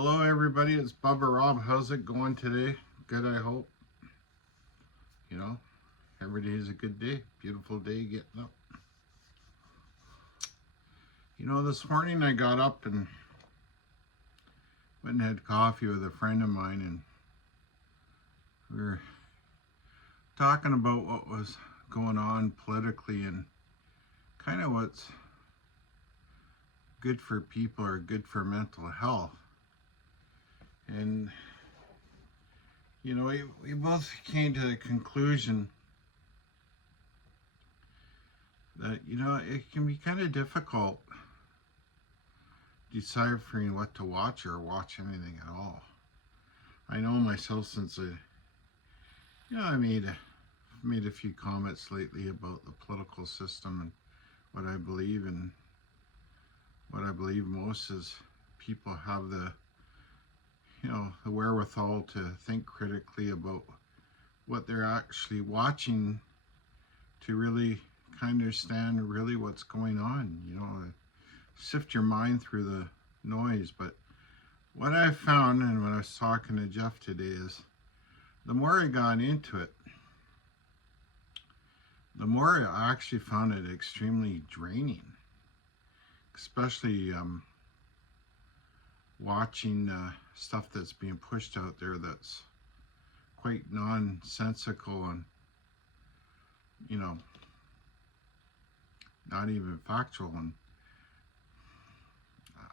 Hello everybody, it's Bubba Rob. How's it going today? Good, I hope. You know, every day is a good day. Beautiful day getting up. You know, this morning I got up and went and had coffee with a friend of mine, and we were talking about what was going on politically and kind of what's good for people or good for mental health. And you know, we both came to the conclusion that, you know, it can be kind of difficult deciphering what to watch or watch anything at all. I know myself, since I made a few comments lately about the political system and what I believe, and what I believe most is people have the wherewithal to think critically about what they're actually watching, to really kind of understand really what's going on, sift your mind through the noise. But what I found, and when I was talking to Jeff today, is the more I got into it, the more I actually found it extremely draining, especially watching stuff that's being pushed out there that's quite nonsensical and, not even factual. And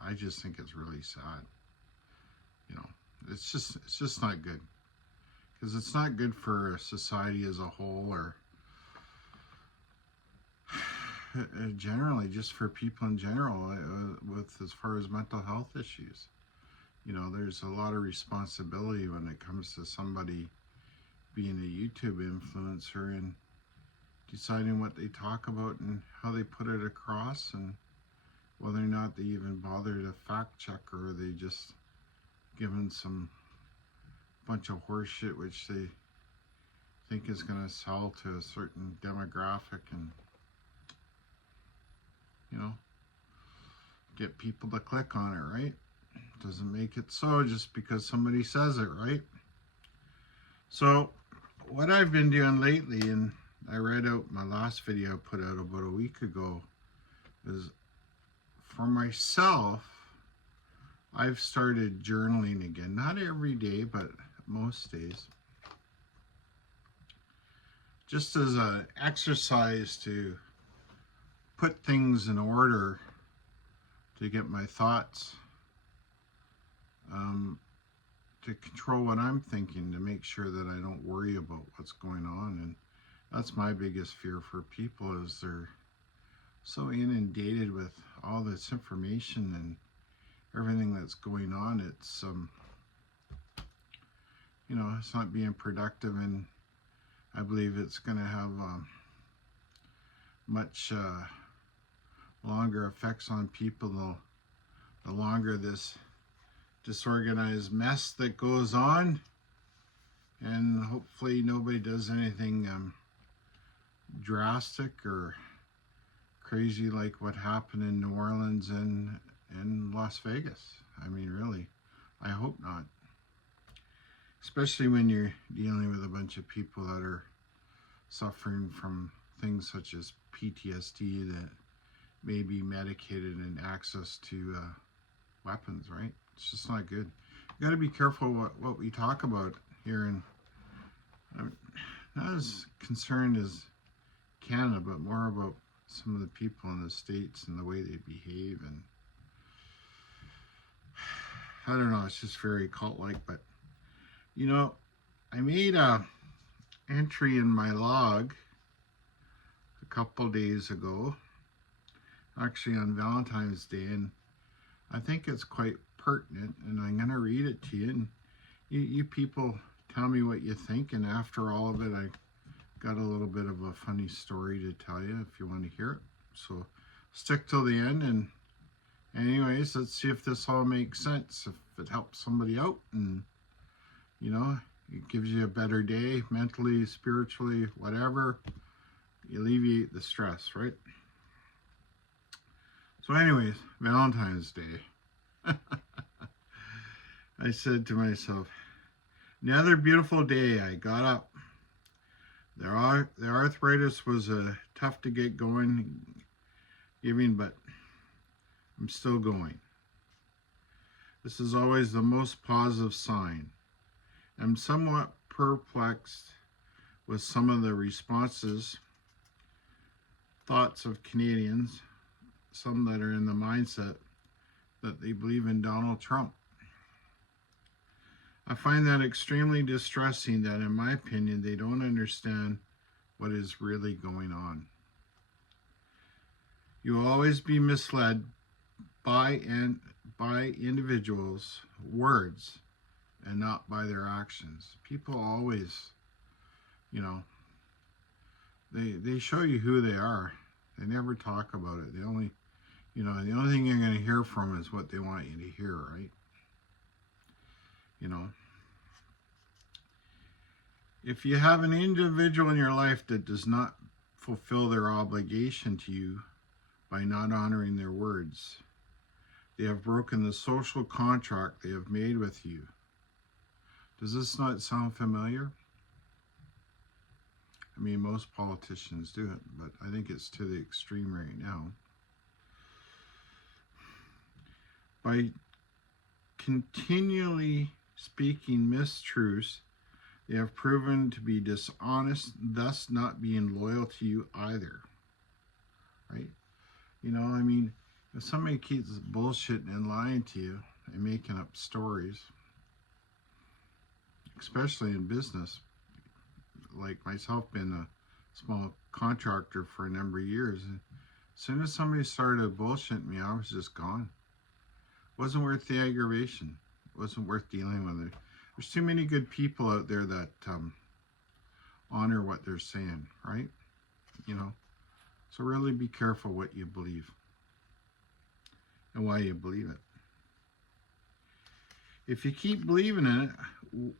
I just think it's really sad. It's just not good, because it's not good for society as a whole, or generally just for people in general, with as far as mental health issues. There's a lot of responsibility when it comes to somebody being a YouTube influencer and deciding what they talk about and how they put it across, and whether or not they even bother to fact check, or they just given some bunch of horse shit which they think is going to sell to a certain demographic, and get people to click on it, right? Doesn't make it so just because somebody says it, right? So what I've been doing lately, and I read out my last video I put out about a week ago, is for myself, I've started journaling again. Not every day, but most days. Just as an exercise to put things in order, to get my thoughts, to control what I'm thinking, to make sure that I don't worry about what's going on. And that's my biggest fear for people, is they're so inundated with all this information and everything that's going on. It's it's not being productive, and I believe it's going to have much longer effects on people the longer this disorganized mess that goes on. And hopefully nobody does anything drastic or crazy like what happened in New Orleans and Las Vegas. I mean, really, I hope not. Especially when you're dealing with a bunch of people that are suffering from things such as PTSD that may be medicated, and access to weapons, right? It's just not good. You got to be careful what we talk about here. And I'm not as concerned as Canada, but more about some of the people in the States and the way they behave. And I don't know, it's just very cult-like. But I made a entry in my log a couple days ago, actually on Valentine's Day, and I think it's quite pertinent, and I'm going to read it to you, and you people tell me what you think. And after all of it, I got a little bit of a funny story to tell you if you want to hear it. So stick till the end. And anyways, let's see if this all makes sense, if it helps somebody out, and it gives you a better day, mentally, spiritually, whatever. You alleviate the stress, right? So anyways, Valentine's Day. I said to myself, another beautiful day. I got up. The arthritis was tough to get going, but I'm still going. This is always the most positive sign. I'm somewhat perplexed with some of the responses, thoughts of Canadians, some that are in the mindset that they believe in Donald Trump. I find that extremely distressing that, in my opinion, they don't understand what is really going on. You will always be misled by individuals' words and not by their actions. People always, they show you who they are. They never talk about it. The only thing you're going to hear from is what they want you to hear, right? If you have an individual in your life that does not fulfill their obligation to you by not honoring their words, they have broken the social contract they have made with you. Does this not sound familiar? I mean, most politicians do it, but I think it's to the extreme right now. By continually speaking mistruths, they have proven to be dishonest, thus not being loyal to you either. Right? If somebody keeps bullshitting and lying to you and making up stories, especially in business, like myself, been a small contractor for a number of years, and as soon as somebody started bullshitting me, I was just gone. Wasn't worth the aggravation. Wasn't worth dealing with it. There's too many good people out there that honor what they're saying, right? So really be careful what you believe and why you believe it. If you keep believing in it,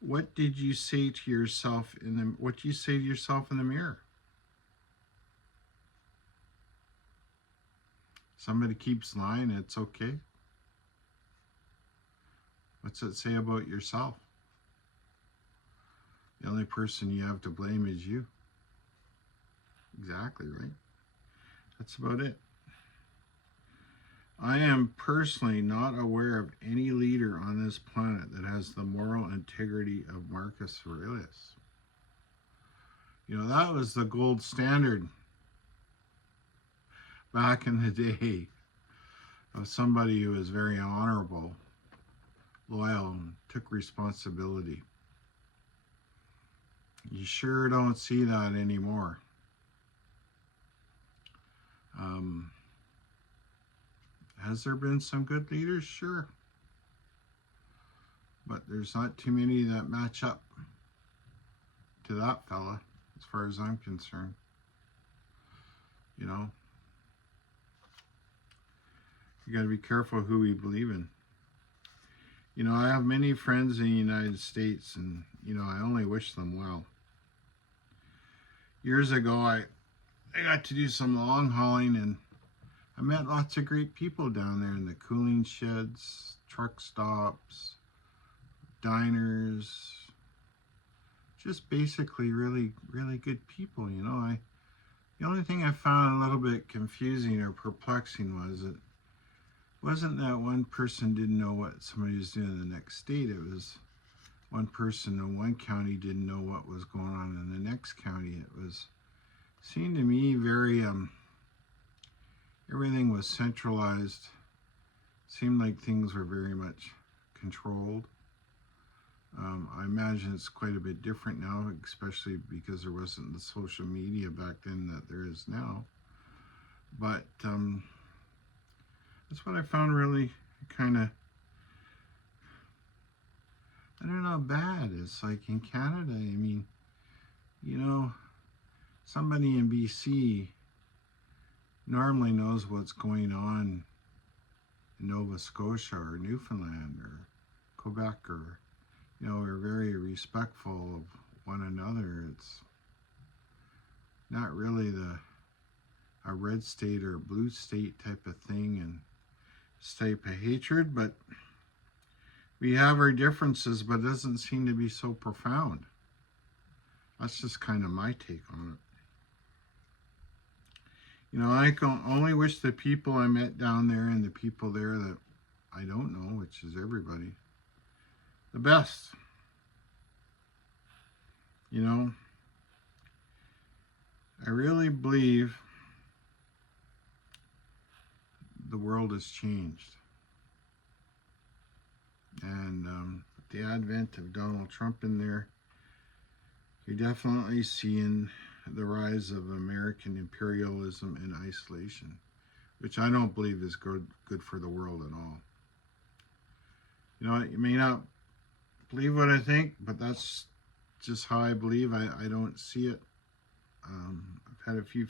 what did you say to yourself what do you say to yourself in the mirror? Somebody keeps lying, it's okay. What's it say about yourself? The only person you have to blame is you. Exactly, right? That's about it. I am personally not aware of any leader on this planet that has the moral integrity of Marcus Aurelius. That was the gold standard back in the day of somebody who was very honorable, loyal, and took responsibility. You sure don't see that anymore. Has there been some good leaders? Sure. But there's not too many that match up to that fella, as far as I'm concerned. You got to be careful who we believe in. I have many friends in the United States, and, I only wish them well. Years ago, I got to do some long hauling, and I met lots of great people down there in the cooling sheds, truck stops, diners, just basically really, really good people, The only thing I found a little bit confusing or perplexing was it wasn't that one person didn't know what somebody was doing in the next state. It was one person in one county didn't know what was going on in the next county. It seemed to me very, everything was centralized. Seemed like things were very much controlled. I imagine it's quite a bit different now, especially because there wasn't the social media back then that there is now. But that's what I found really kind of, I don't know, bad. It's like in Canada, somebody in BC normally knows what's going on in Nova Scotia or Newfoundland or Quebec, or we're very respectful of one another. It's not really a red state or blue state type of thing and this type of hatred, but We have our differences, but it doesn't seem to be so profound. That's just kind of my take on it. You know, I can only wish the people I met down there and the people there that I don't know, which is everybody, the best. You know, I really believe the world has changed. And with the advent of Donald Trump in there, you're definitely seeing the rise of American imperialism and isolation, which I don't believe is good for the world at all. You know, you may not believe what I think, but that's just how I believe. I don't see it. I've had a few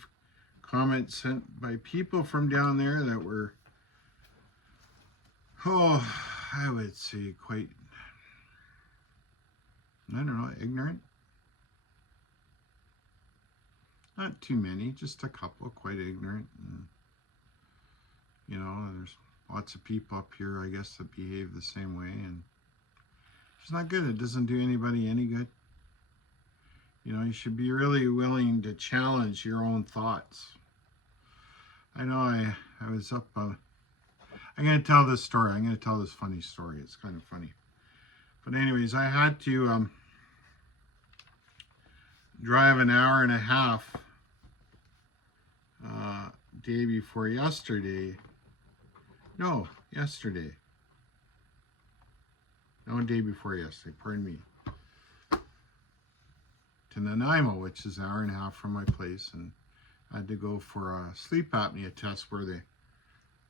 comments sent by people from down there that were, I would say quite, I don't know, ignorant. Not too many, just a couple, quite ignorant. And, you know, there's lots of people up here, I guess, that behave the same way, and it's not good. It doesn't do anybody any good. You know, you should be really willing to challenge your own thoughts. I know I was up, I'm going to tell this story. I'm going to tell this funny story. It's kind of funny. But anyways, I had to drive an hour and a half day before yesterday. No, yesterday. No, day before yesterday, pardon me. To Nanaimo, which is an hour and a half from my place, and I had to go for a sleep apnea test where they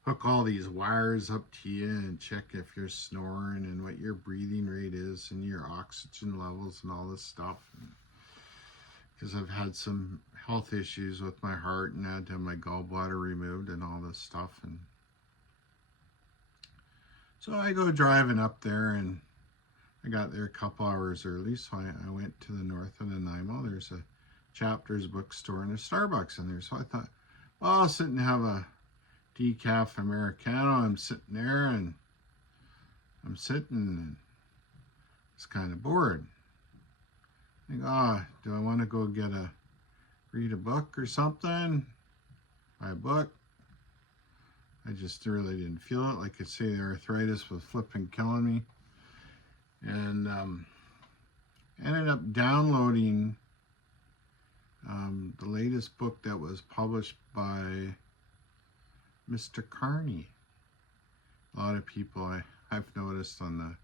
hook all these wires up to you and check if you're snoring and what your breathing rate is and your oxygen levels and all this stuff. Because I've had some health issues with my heart and I had to have my gallbladder removed and all this stuff. And so I go driving up there, and I got there a couple hours early, so I went to the north of Nanaimo. There's a Chapters bookstore and a Starbucks in there. So I thought, well, I'll sit and have a decaf Americano. I'm sitting there, and I'm sitting, and it's kind of bored. I think, do I want to go read a book or something? Buy a book? I just really didn't feel it. Like I say, the arthritis was flipping killing me. And ended up downloading the latest book that was published by Mr. Carney. A lot of people I've noticed on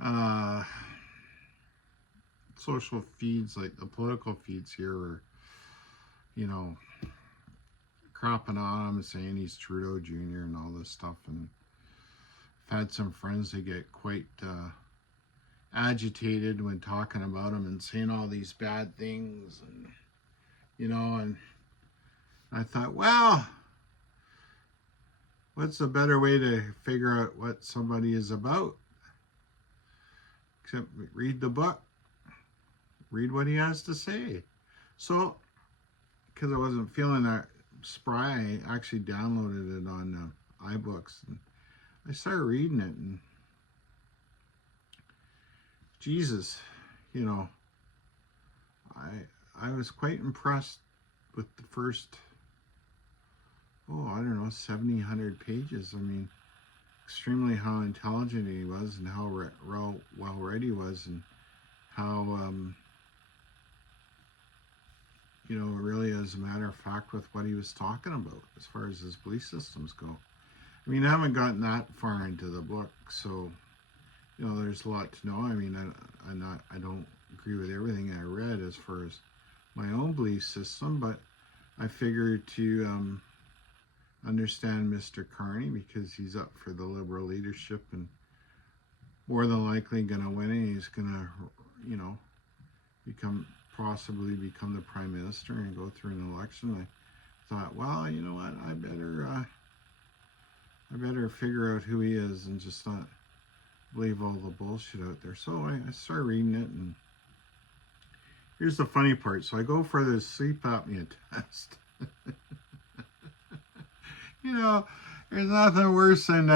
the social feeds, like the political feeds here, are, you know, cropping on him, saying he's Trudeau Jr. and all this stuff. And I've had some friends that get quite agitated when talking about him and saying all these bad things, and you know, and I thought, well, what's a better way to figure out what somebody is about except read the book, read what he has to say. So because I wasn't feeling that spry, I actually downloaded it on iBooks, and I started reading it, and Jesus, you know, I was quite impressed with the first, I don't know, 70, 100 pages. I mean, extremely how intelligent he was, and how well read he was, and how, you know, really, as a matter of fact, with what he was talking about as far as his belief systems go. I mean, I haven't gotten that far into the book, so, you know, there's a lot to know. I mean, I don't agree with everything I read as far as my own belief system, but I figured to understand Mr. Carney, because he's up for the Liberal leadership and more than likely going to win it. He's going to, you know, possibly become the Prime Minister and go through an election. I thought, well, you know what, I better figure out who he is and just not believe all the bullshit out there. So I started reading it, and here's the funny part. So I go for this sleep apnea test. You know, there's nothing worse than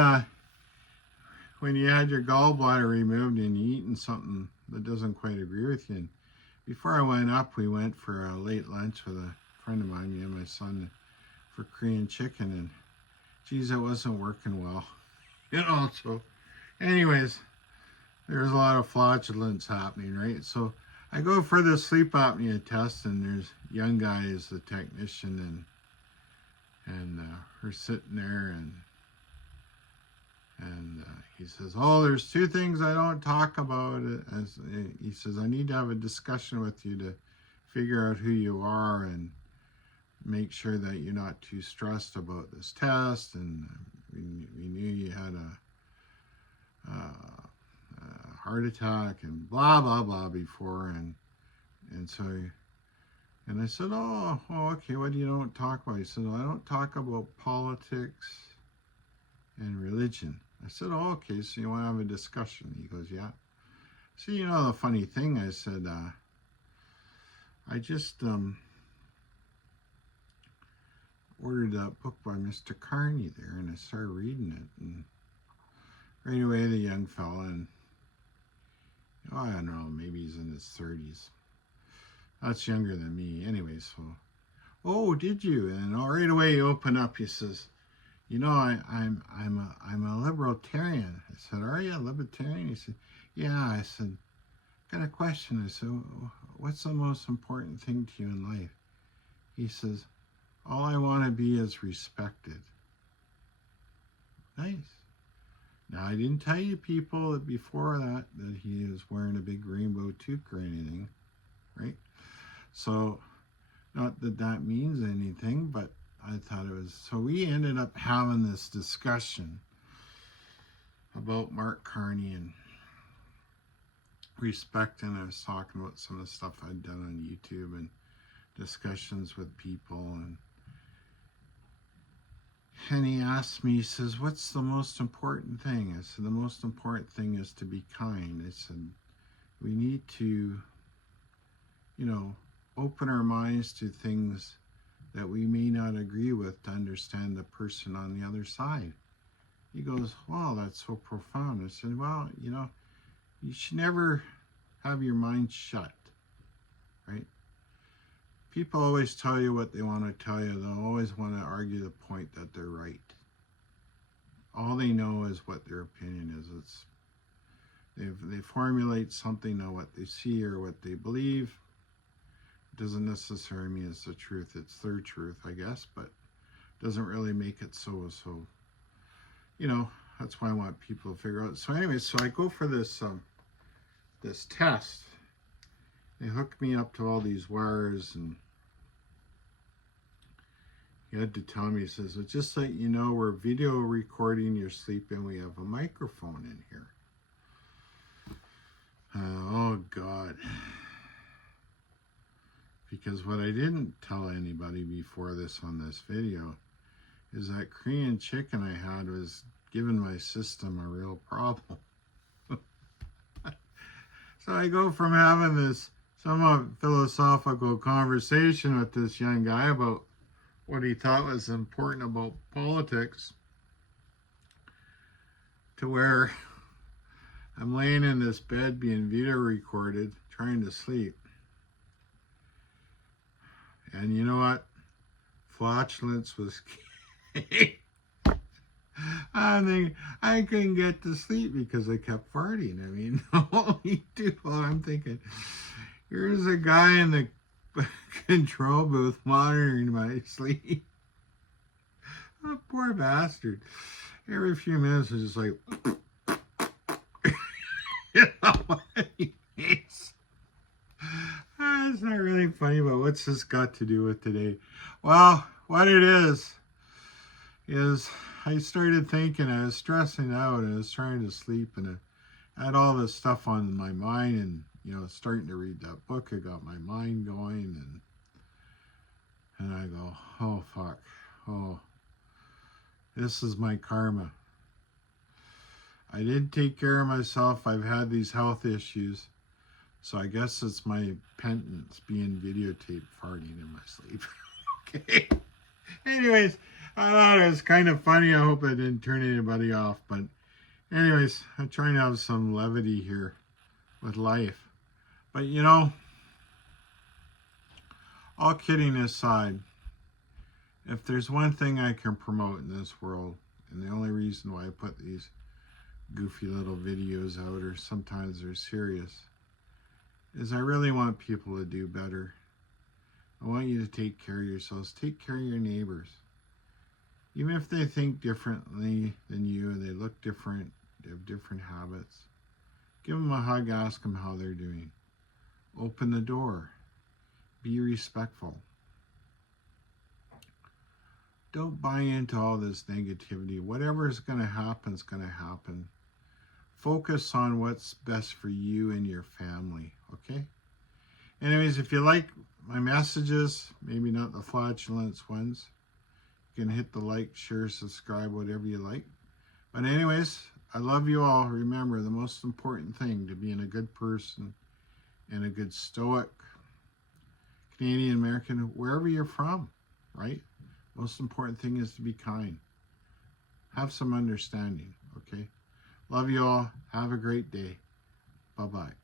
when you had your gallbladder removed and you eaten something that doesn't quite agree with you. And before I went up, we went for a late lunch with a friend of mine, me and my son, for Korean chicken, and geez, it wasn't working well. So anyways, there's a lot of flatulence happening, right? So I go for the sleep apnea test, and there's young guy is the technician, and we're sitting there, and he says, "Oh, there's two things I don't talk about." As he says, "I need to have a discussion with you to figure out who you are and make sure that you're not too stressed about this test." And we knew you had a heart attack and blah blah blah before, and so, and I said, oh, okay, what do you don't talk about? He said, well, I don't talk about politics and religion. I said, oh, okay, so you want to have a discussion? He goes, yeah. So, you know, the funny thing, I said, I just ordered that book by Mr. Carney there, and I started reading it, and right away the young fella, and I don't know, maybe he's in his 30s. That's younger than me. Anyway, so, oh, did you? And right away he opened up. He says, you know, I'm a libertarian. I said, are you a libertarian? He said, yeah. I said, got a question. I said, what's the most important thing to you in life? He says, all I want to be is respected. Nice. Now, I didn't tell you people that before that he was wearing a big rainbow toque or anything, right? So, not that that means anything, but I thought it was. So we ended up having this discussion about Mark Carney and respect, and I was talking about some of the stuff I'd done on YouTube and discussions with people, and he asked me, he says, what's the most important thing? I said, the most important thing is to be kind. I said, we need to, you know, open our minds to things that we may not agree with to understand the person on the other side. He goes, wow, that's so profound. I said, well, you know, you should never have your mind shut, right? People always tell you what they want to tell you. They'll always want to argue the point that they're right. All they know is what their opinion is. They formulate something of what they see or what they believe. It doesn't necessarily mean it's the truth. It's their truth, I guess, but it doesn't really make it so. You know, that's why I want people to figure out. So anyway, so I go for this this test. They hook me up to all these wires, and he had to tell me, he says, well, just so you know, we're video recording your sleep and we have a microphone in here. Oh, God. Because what I didn't tell anybody before this on this video is that Korean chicken I had was giving my system a real problem. So I go from having this somewhat philosophical conversation with this young guy about what he thought was important about politics to where I'm laying in this bed being video recorded, trying to sleep. And you know what? Flatulence was key. I think I couldn't get to sleep because I kept farting. I mean, only two. Well, I'm thinking, here's a guy in the control booth monitoring my sleep. Oh, poor bastard. Every few minutes it's just like, you know, it's not really funny, but what's this got to do with today? Well, what it is I started thinking, I was stressing out, and I was trying to sleep, and I had all this stuff on my mind, and, you know, starting to read that book, I got my mind going, and I go, oh, fuck, oh, this is my karma. I didn't take care of myself. I've had these health issues, so I guess it's my penance being videotaped farting in my sleep. Okay. Anyways, I thought it was kind of funny. I hope I didn't turn anybody off, but Anyways, I'm trying to have some levity here with life. But you know, all kidding aside, if there's one thing I can promote in this world, and the only reason why I put these goofy little videos out, or sometimes they're serious, is I really want people to do better. I want you to take care of yourselves. Take care of your neighbors. Even if they think differently than you, and they look different, they have different habits, give them a hug, ask them how they're doing. Open the door. Be respectful. Don't buy into all this negativity. Whatever is going to happen is going to happen. Focus on what's best for you and your family, okay? Anyways, if you like my messages, maybe not the flatulence ones, you can hit the like, share, subscribe, whatever you like. But anyways, I love you all. Remember, the most important thing to being a good person and a good stoic Canadian American, wherever you're from, right? Most important thing is to be kind. Have some understanding, okay? Love you all. Have a great day. Bye-bye.